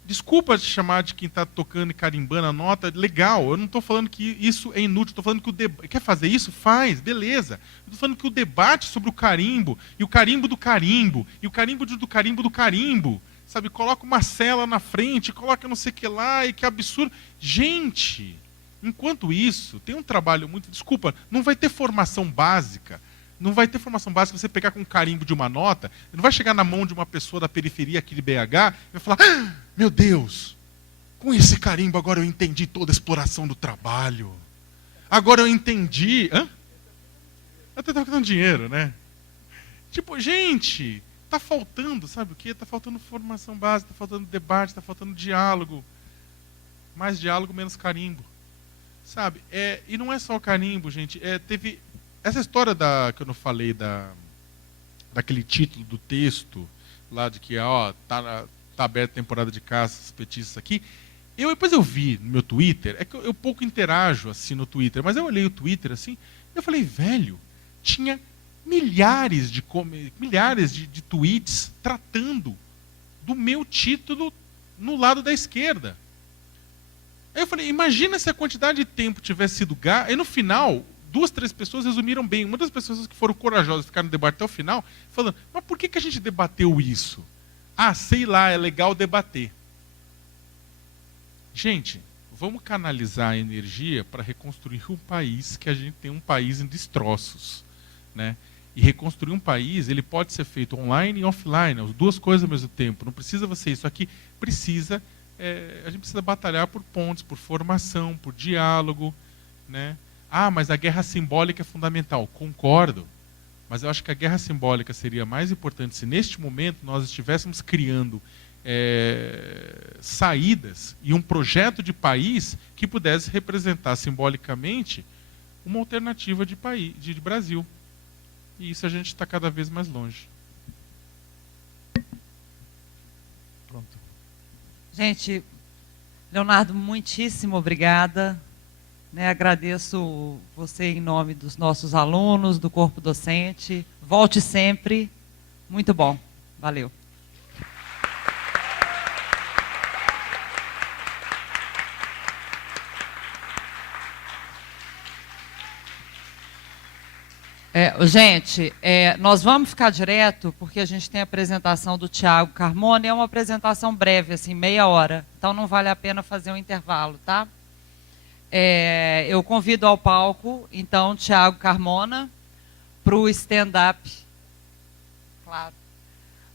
Desculpa te chamar de quem está tocando e carimbando a nota, legal, eu não estou falando que isso é inútil, estou falando que quer fazer isso? Faz, beleza. Estou falando que o debate sobre o carimbo, e o carimbo do carimbo, e o carimbo do carimbo do carimbo, sabe, coloca uma cela na frente, coloca não sei o que lá, e que absurdo. Gente, enquanto isso, tem um trabalho muito... Desculpa, não vai ter formação básica. Não vai ter formação básica você pegar com um carimbo de uma nota, não vai chegar na mão de uma pessoa da periferia aqui de BH e vai falar, meu Deus, com esse carimbo agora eu entendi toda a exploração do trabalho. Agora eu entendi... Até está dando dinheiro, né? Tipo, gente, está faltando, sabe o quê? Está faltando formação básica, está faltando debate, está faltando diálogo. Mais diálogo, menos carimbo. Sabe? E não é só o carimbo, gente. Teve... Essa história que eu não falei daquele título do texto, lá de que tá aberta a temporada de caças petistas aqui, depois eu vi no meu Twitter, é que eu pouco interajo assim no Twitter, mas eu olhei o Twitter assim, e eu falei, velho, tinha milhares de tweets tratando do meu título no lado da esquerda. Aí eu falei, imagina se a quantidade de tempo tivesse sido gasto, e no final... 2, 3 pessoas resumiram bem. Uma das pessoas que foram corajosas, ficaram no debate até o final, falando, mas por que a gente debateu isso? Ah, sei lá, é legal debater. Gente, vamos canalizar a energia para reconstruir um país, que a gente tem um país em destroços. Né? E reconstruir um país, ele pode ser feito online e offline, as 2 coisas ao mesmo tempo. Não precisa você isso aqui, precisa, a gente precisa batalhar por pontes, por formação, por diálogo, né? Ah, mas a guerra simbólica é fundamental. Concordo. Mas eu acho que a guerra simbólica seria mais importante se, neste momento, nós estivéssemos criando saídas e um projeto de país que pudesse representar simbolicamente uma alternativa de país, de Brasil. E isso a gente está cada vez mais longe. Pronto. Gente, Leonardo, muitíssimo obrigada. Agradeço você em nome dos nossos alunos, do corpo docente. Volte sempre. Muito bom. Valeu. Gente, nós vamos ficar direto, porque a gente tem a apresentação do Thiago Carmona, e é uma apresentação breve, assim, meia hora. Então não vale a pena fazer um intervalo, tá? Eu convido ao palco, então, Thiago Carmona, para o stand-up. Claro.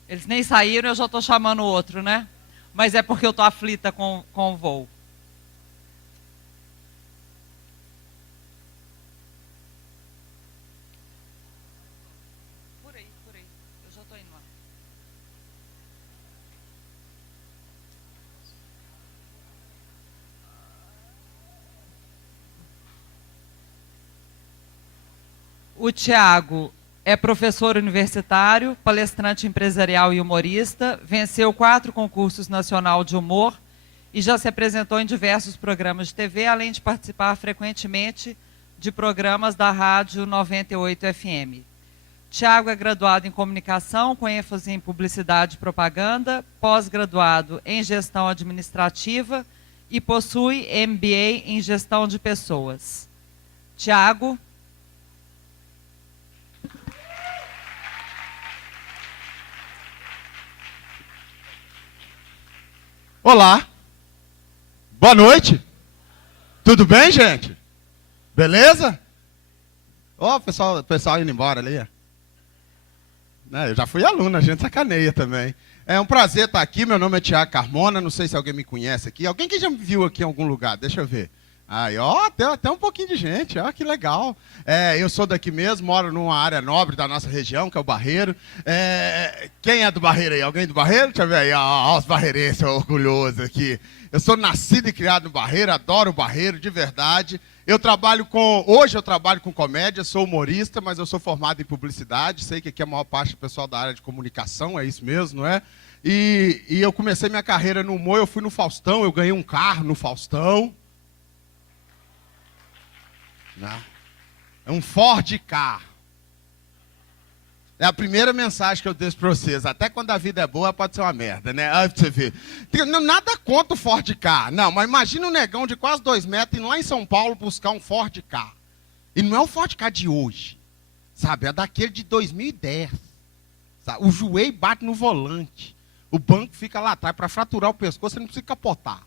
Eles nem saíram, eu já estou chamando o outro, né? Mas é porque eu estou aflita com o voo. Por aí. Eu já estou indo lá. O Thiago é professor universitário, palestrante empresarial e humorista, venceu 4 concursos nacional de humor e já se apresentou em diversos programas de TV, além de participar frequentemente de programas da Rádio 98 FM. Tiago é graduado em comunicação, com ênfase em publicidade e propaganda, pós-graduado em gestão administrativa e possui MBA em gestão de pessoas. Tiago. Olá. Boa noite. Tudo bem, gente? Beleza? Ó, o pessoal indo embora ali. Eu já fui aluno, a gente sacaneia também. É um prazer estar aqui, meu nome é Tiago Carmona, não sei se alguém me conhece aqui. Alguém que já me viu aqui em algum lugar, deixa eu ver. Aí, ó, tem até um pouquinho de gente, ó, que legal. Eu sou daqui mesmo, moro numa área nobre da nossa região, que é o Barreiro. Quem é do Barreiro aí? Alguém do Barreiro? Deixa eu ver aí, ó, os barreirenses orgulhosos aqui. Eu sou nascido e criado no Barreiro, adoro o Barreiro, de verdade. Hoje eu trabalho com comédia, sou humorista, mas eu sou formado em publicidade. Sei que aqui a maior parte do pessoal da área de comunicação, é isso mesmo, não é? E eu comecei minha carreira no humor, eu fui no Faustão, eu ganhei um carro no Faustão. É um Ford Ka. É a primeira mensagem que eu deixo para vocês. Até quando a vida é boa, pode ser uma merda, né? Aí você vê. Nada contra o Ford Ka. Não, mas imagina um negão de quase 2 metros indo lá em São Paulo buscar um Ford Ka. E não é o Ford Ka de hoje, sabe? É daquele de 2010. Sabe? O joelho bate no volante. O banco fica lá atrás. Para fraturar o pescoço, você não precisa capotar.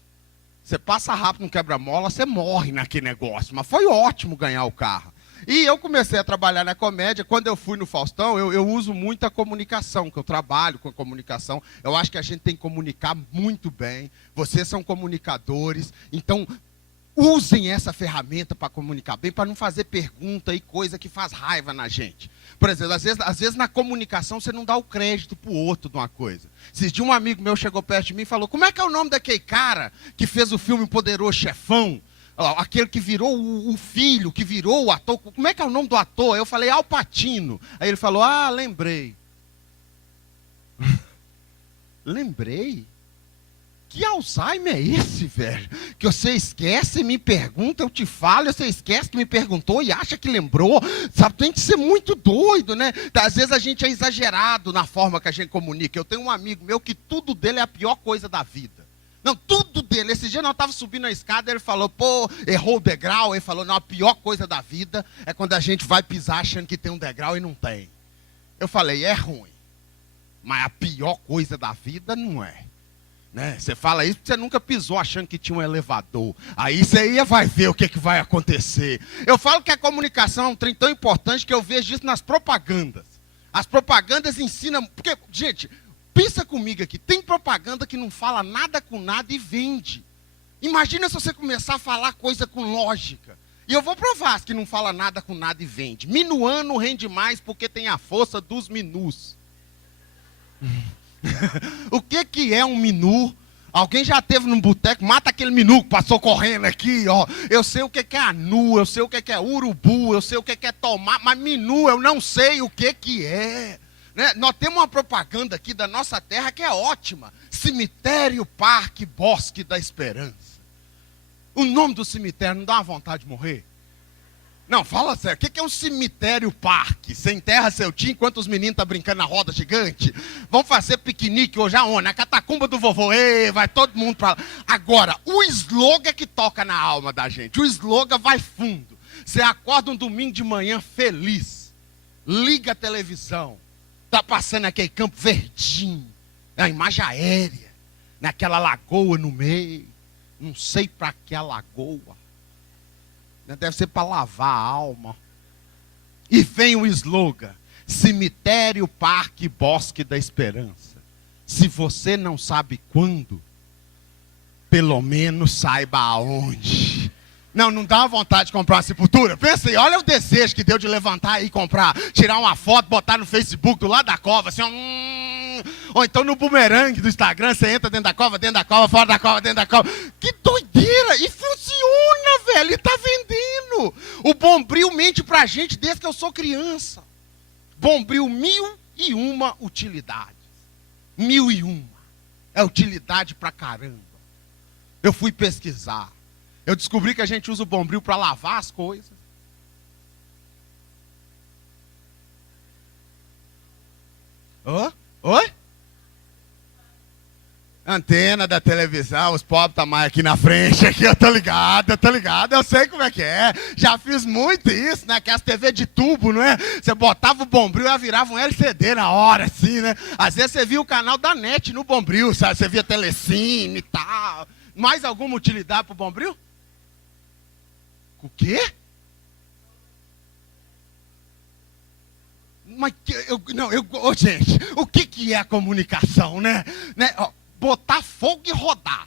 Você passa rápido no quebra-mola, você morre naquele negócio. Mas foi ótimo ganhar o carro. E eu comecei a trabalhar na comédia. Quando eu fui no Faustão, eu uso muito a comunicação, que eu trabalho com a comunicação. Eu acho que a gente tem que comunicar muito bem. Vocês são comunicadores, então usem essa ferramenta para comunicar bem, para não fazer pergunta e coisa que faz raiva na gente. Por exemplo, às vezes na comunicação você não dá o crédito para o outro de uma coisa. Esses dias um amigo meu chegou perto de mim e falou: como é que é o nome daquele cara que fez o filme Poderoso Chefão? Aquele que virou o filho, que virou o ator. Como é que é o nome do ator? Eu falei: Al Pacino. Aí ele falou: ah, lembrei. Lembrei? Que Alzheimer é esse, velho? Que você esquece e me pergunta, eu te falo, você esquece que me perguntou e acha que lembrou. Sabe, tem que ser muito doido, né? Às vezes a gente é exagerado na forma que a gente comunica. Eu tenho um amigo meu que tudo dele é a pior coisa da vida. Não, tudo dele. Esse dia nós estávamos subindo a escada, ele falou: pô, errou o degrau. Ele falou: não, a pior coisa da vida é quando a gente vai pisar achando que tem um degrau e não tem. Eu falei: é ruim, mas a pior coisa da vida não é. Né? Você fala isso porque você nunca pisou achando que tinha um elevador. Aí você vai ver o que vai acontecer. Eu falo que a comunicação é um trem tão importante que eu vejo isso nas propagandas. As propagandas ensinam... Porque, gente, pensa comigo aqui. Tem propaganda que não fala nada com nada e vende. Imagina se você começar a falar coisa com lógica. E eu vou provar que não fala nada com nada e vende. Minuano rende mais porque tem a força dos minus. O que é um minu? Alguém já teve num boteco? Mata aquele minu que passou correndo aqui, ó. Eu sei o que é anu, eu sei o que é urubu, eu sei o que é tomar, mas minu eu não sei o que é. Né? Nós temos uma propaganda aqui da nossa terra que é ótima. Cemitério, Parque, Bosque da Esperança. O nome do cemitério não dá uma vontade de morrer? Não, fala sério, o que é um cemitério-parque? Você enterra seu tio enquanto os meninos estão brincando na roda gigante? Vamos fazer piquenique hoje aonde? Na catacumba do vovô, ei, vai todo mundo para lá. Agora, o slogan que toca na alma da gente, o slogan vai fundo. Você acorda um domingo de manhã feliz, liga a televisão, tá passando aquele campo verdinho, a imagem aérea, naquela lagoa no meio, não sei para que a lagoa. Deve ser para lavar a alma. E vem o slogan: Cemitério, Parque, Bosque da Esperança. Se você não sabe quando, pelo menos saiba aonde. Não dá vontade de comprar uma sepultura? Pensa aí, olha o desejo que deu de levantar aí e comprar, tirar uma foto, botar no Facebook do lado da cova, assim, ou então no bumerangue do Instagram, você entra dentro da cova, fora da cova, dentro da cova. Que doideira! E funciona, velho, e tá vendendo. O Bombril mente pra gente desde que eu sou criança. Bombril, 1001 utilidades. 1001. É utilidade pra caramba. Eu fui pesquisar. Eu descobri que a gente usa o Bombril para lavar as coisas. Oi? Antena da televisão, os pobres tá mais aqui na frente, aqui, eu tô ligado, eu sei como é que é. Já fiz muito isso, né? Que as TV de tubo, não é? Você botava o Bombril e virava um LCD na hora, assim, né? Às vezes você via o canal da NET no Bombril, sabe? Você via Telecine e tal. Mais alguma utilidade pro Bombril? O quê? Mas, gente, o que é a comunicação, né? Ó, botar fogo e rodar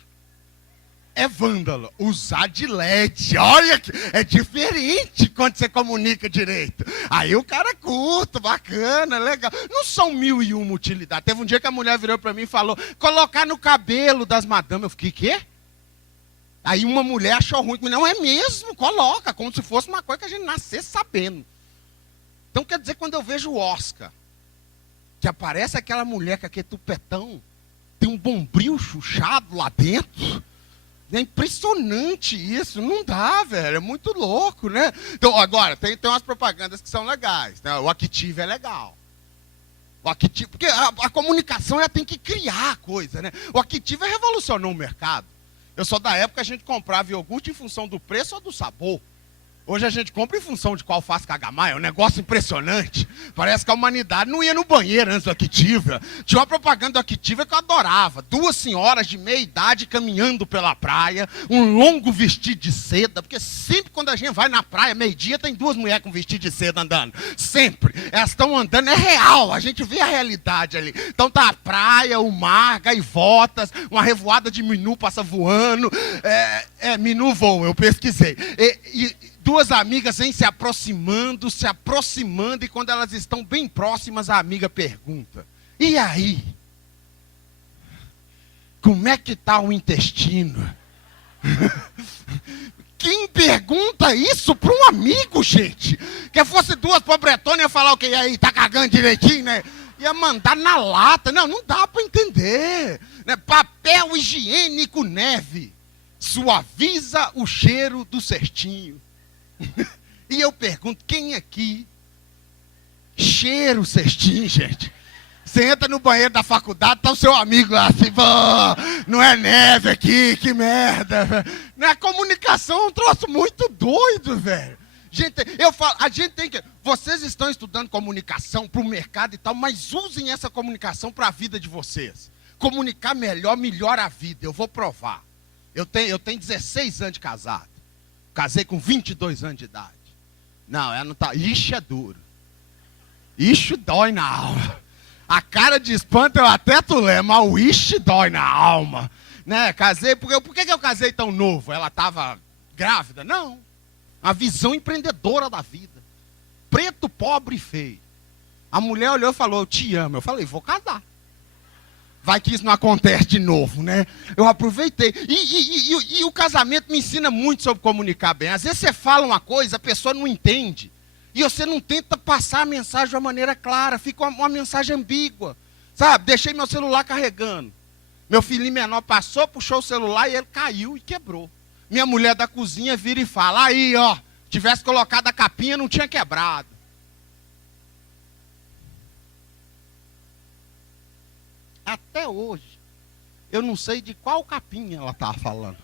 é vândalo. Usar de LED, olha que é diferente quando você comunica direito. Aí o cara é curto, bacana, legal. Não são 1001 utilidades. Teve um dia que a mulher virou para mim e falou: colocar no cabelo das madames. Eu fiquei, quê? Aí uma mulher achou ruim. Não é mesmo, coloca, como se fosse uma coisa que a gente nascesse sabendo. Então quer dizer, quando eu vejo o Oscar, que aparece aquela mulher com aquele tupetão, tem um bombril chuchado lá dentro. É impressionante isso, não dá, velho, é muito louco, né? Então, agora, tem umas propagandas que são legais, né? O Active é legal. O Active, porque a comunicação ela tem que criar coisa, né? O Active revolucionou o mercado. Eu sou da época que a gente comprava iogurte em função do preço ou do sabor. Hoje a gente compra em função de qual faz cagar mais, é um negócio impressionante. Parece que a humanidade não ia no banheiro antes do Activia. Tinha uma propaganda do Activia que eu adorava. 2 senhoras de meia idade caminhando pela praia, um longo vestido de seda, porque sempre quando a gente vai na praia, meio-dia, tem 2 mulheres com vestido de seda andando. Sempre. Elas estão andando, é real, a gente vê a realidade ali. Então tá a praia, o mar, gaivotas, uma revoada de minu passa voando. Minu voa, eu pesquisei. 2 amigas vêm se aproximando, e quando elas estão bem próximas, a amiga pergunta: e aí? Como é que está o intestino? Quem pergunta isso para um amigo, gente? Que fosse 2 pobretonas, ia falar o quê? E aí, tá cagando direitinho, né? Ia mandar na lata. Não dá para entender. Né? Papel higiênico neve suaviza o cheiro do cestinho. E eu pergunto, quem aqui cheira o cestinho, gente? Você entra no banheiro da faculdade, tá o seu amigo lá assim, não é neve aqui, que merda. A comunicação é um troço muito doido, velho. Gente, eu falo, a gente tem que... Vocês estão estudando comunicação para o mercado e tal, mas usem essa comunicação para a vida de vocês. Comunicar melhor, melhora a vida, eu vou provar. Eu tenho 16 anos de casado. Casei com 22 anos de idade. Não, ela não tá... Ixi, é duro. Ixi, dói na alma. A cara de espanto eu até tulé, mas o ixi dói na alma. Né? Casei... Por que eu casei tão novo? Ela estava grávida? Não. A visão empreendedora da vida. Preto, pobre e feio. A mulher olhou e falou: eu te amo. Eu falei: vou casar. Vai que isso não acontece de novo, né? Eu aproveitei. E o casamento me ensina muito sobre comunicar bem. Às vezes você fala uma coisa, a pessoa não entende. E você não tenta passar a mensagem de uma maneira clara. Fica uma mensagem ambígua. Sabe? Deixei meu celular carregando. Meu filhinho menor passou, puxou o celular e ele caiu e quebrou. Minha mulher da cozinha vira e fala: aí, ó, tivesse colocado a capinha, não tinha quebrado. Até hoje, eu não sei de qual capinha ela estava falando.